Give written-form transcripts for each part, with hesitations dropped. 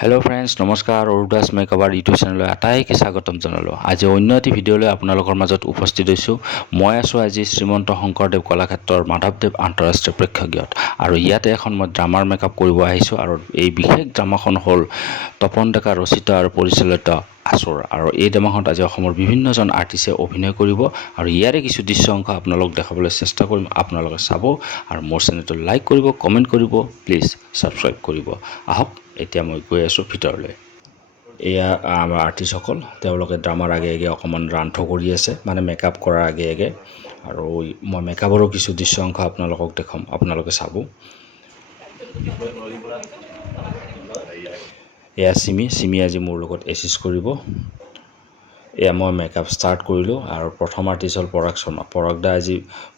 hello friends नमस्कार अरुदास मेकअपर YouTube channel आटाइके स्वागतम जनालो आज अन्य एटी भिडिओ आपनालोকৰ মাজত उपस्थित হৈছো মই আছো আজি শ্ৰীমন্ত শংকৰদেৱ কলাক্ষেত্ৰৰ মাধৱদেৱ আন্তঃৰাষ্ট্ৰীয় প্ৰেক্ষাগৃহত আৰু ইয়াতে এখন মই ড্ৰামাৰ মেকআপ কৰিব আহিছো আৰু এই বিশেষ ড্ৰামাখন হল তপন ডেকা ৰচিত আৰু পৰিচালিত আসুৰ আৰু এই ড্ৰামাখনত আজি অসমৰ বিভিন্নজন আৰ্টিস্টে অভিনয় কৰিব আৰু ইয়াৰে কিছু দৃশ্য অংশ আপোনালোকক দেখাবলৈ চেষ্টা কৰিম আপোনালোকে চাব আৰু মোৰ চেনেলটো লাইক কৰিব কমেন্ট কৰিব প্লিজ সাবস্ক্ৰাইব কৰিব আহক এতিয়া মই গৈ আছো ভিতৰলৈ এয়া আমাৰ আৰ্টিস্টসকল তেওঁলোকে ড্ৰামাৰ আগে আগে অকমান ৰান্থ কৰি আছে মানে মেকআপ কৰাৰ আগে আগে আৰু মই মেকআপৰো কিছু দৃশ্য অংশ আপোনালোকক দেখাম আপোনালোকে চাব এয়া সিমি আজি মোৰ লগত এচিষ্ট কৰিব এয়া মই মেকআপ ষ্টাৰ্ট কৰিলো আৰু প্ৰথম আৰ্টিস্ট হল পৰাগদা আজি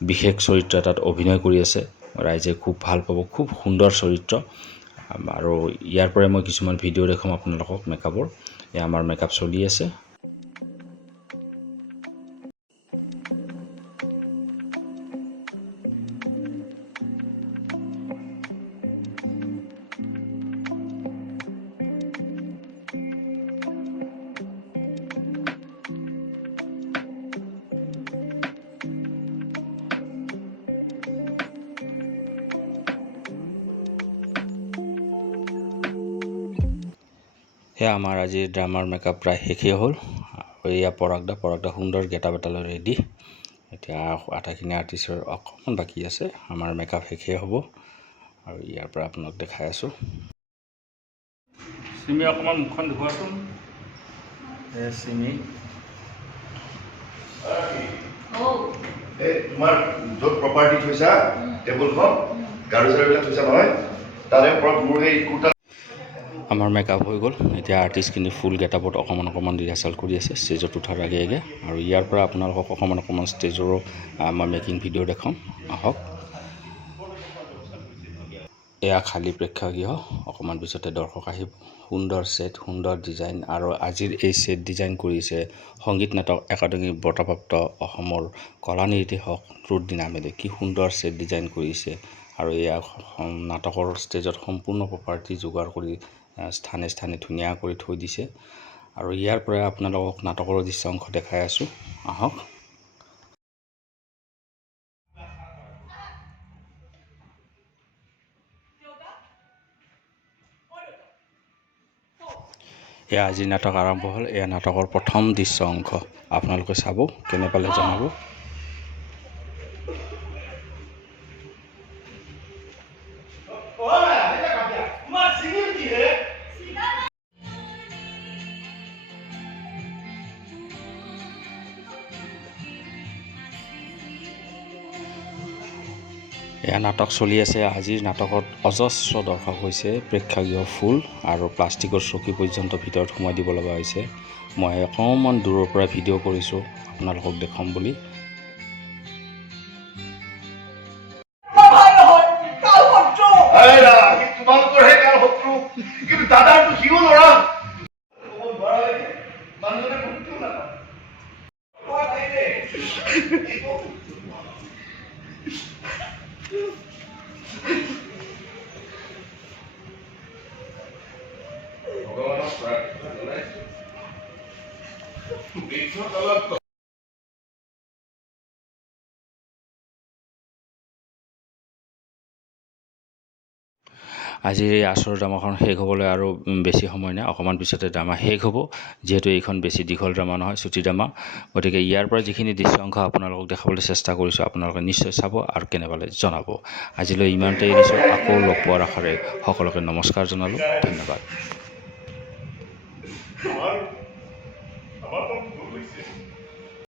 বিশেষ চৰিত্ৰ এটাত অভিনয় কৰি আছে ৰাইজে খুব ভাল পাব খুব সুন্দৰ চৰিত্ৰ আৰু ইয়াৰ পৰে মই কিছুমান ভিডিও দেখাম আপোনালোকক মেকআপৰ এয়া আমাৰ মেকআপ চলি আছে এয়া আমাৰ আজি ড্ৰামাৰ মেকআপ প্ৰায় শেষেই হ'ল আৰু এয়া পৰাগদা সুন্দৰ গেটআপ এটালৈ ৰেডি এতিয়া আটাখিনি আৰ্টিস্টৰ অকমান বাকি আছে আমাৰ মেকআপ শেষেই হ'ব আৰু ইয়াৰ পৰা আপোনাক দেখাই আছো সিমি অকমান মুখখন দেখুৱাচোন এ সিমি এই তোমাৰ য'ত প্ৰপাৰ্টি থৈছা টেবুলখন গাড়ী চাৰিবিলাক থৈছা নহয় তাৰে ওপৰত মোৰ এই কুৰ্তা আমাৰ মেকআপ হৈ গ'ল এতিয়া আৰ্টিস্টখিনি ফুল গেটআপত অকমান ৰিহাৰ্সাল কৰি আছে ষ্টেজত উঠাৰ আগে আগে আৰু ইয়াৰ পৰা আপোনালোকক অকমান ষ্টেজৰো মই মেকিং ভিডিও দেখাম আহক এয়া খালী প্ৰেক্ষাগৃহ অকমান পিছতে দৰ্শক আহিব সুন্দৰ সেট সুন্দৰ ডিজাইন আৰু আজিৰ এই সেট ডিজাইন কৰিছে সংগীত নাটক একাডেমি বঁটাপ্ৰাপ্ত অসমৰ কলা নিৰ্দেশক ৰুদ্ৰ নামেৰে কি সুন্দৰ সেট ডিজাইন কৰিছে আৰু এয়া নাটকৰ ষ্টেজত সম্পূৰ্ণ প্ৰপাৰ্টি যোগাৰ কৰি স্থানে ধুনীয়া কৰি থৈ দিছে আৰু ইয়াৰ পৰা আপোনালোকক নাটকৰ দৃশ্য অংশ দেখাই আছো আহক এয়া আজি নাটক আৰম্ভ হ'ল এয়া নাটকৰ প্ৰথম দৃশ্য অংশ আপোনালোকে চাব কেনে পালে জনাব এয়া নাটক চলি আছে আজিৰ নাটকত অজস্ৰ দৰ্শক হৈছে প্ৰেক্ষাগৃহ ফুল আৰু প্লাষ্টিকৰ চকী পৰ্যন্ত ভিতৰত সোমাই দিব লগা হৈছে মই অকমান দূৰৰ পৰা ভিডিও কৰিছো আপোনালোকক দেখাম বুলি কিন্তু দাদাটো সিও লৰা আজিৰ এই আসৰ ড্ৰামাখন শেষ হ'বলৈ আৰু বেছি সময় নাই অকমান পিছতে ড্ৰামা শেষ হ'ব যেহেতু এইখন বেছি দীঘল ড্ৰামা নহয় ছুটি ড্ৰামা গতিকে ইয়াৰ পৰা যিখিনি দৃশ্য অংশ আপোনালোকক দেখাবলৈ চেষ্টা কৰিছো আপোনালোকে নিশ্চয় চাব আৰু কেনে পালে জনাব আজিলৈ ইমানতে এৰিছো আকৌ লগ পোৱাৰ আশাৰে সকলোকে নমস্কাৰ জনালো ধন্যবাদ